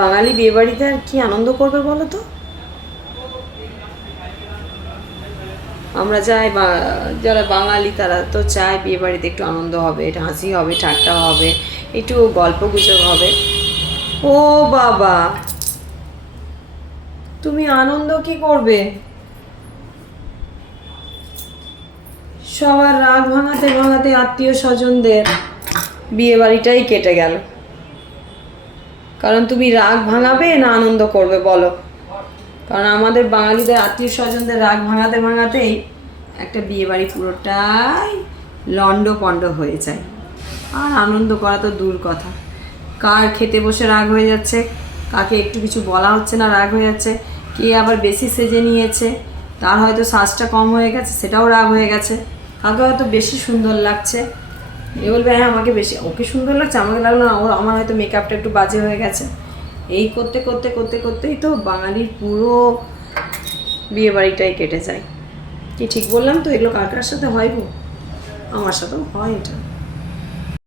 বাঙালি বিয়েবাড়িতে আর কি আনন্দ করবে বলো তো? আমরা চাই যারা বাঙালি তারা তো চায় বিয়েবাড়িতে একটু আনন্দ হবে, একটু হাসি হবে, ঠাট্টা হবে, একটু গল্প গুজব হবে। ও বাবা, তুমি আনন্দ কি করবে? সবার রাগ ভাঙাতে ভাঙাতে আত্মীয় স্বজনদের বিয়ে বাড়িটাই কেটে গেল। কারণ তুমি রাগ ভাঙাবে না আনন্দ করবে বলো? কারণ আমাদের বাঙালিদের আত্মীয় স্বজনদের রাগ ভাঙাতে ভাঙাতেই একটা বিয়ে বাড়ি পুরোটাই লন্ড পন্ড হয়ে যায়। আর আনন্দ করা তো দূর কথা, কার খেতে বসে রাগ হয়ে যাচ্ছে, কাকে একটু কিছু বলা হচ্ছে না রাগ হয়ে যাচ্ছে, কে আবার বেশি সেজে নিয়েছে, তার হয়তো সাজটা কম হয়ে গেছে সেটাও রাগ হয়ে গেছে, কাকে হয়তো বেশি সুন্দর লাগছে, এ বলবে হ্যাঁ আমাকে বেশি, ওকে সুন্দর লাগছে আমাকে লাগলো না, ওর আমার হয়তো মেকআপটা একটু বাজে হয়ে গেছে। এই করতে করতে করতে করতেই তো বাঙালির পুরো বিয়ে বাড়িটাই কেটে যায়। কি ঠিক বললাম তো? এগুলো কার কার সাথে হয় গো? আমার সাথেও হয় এটা।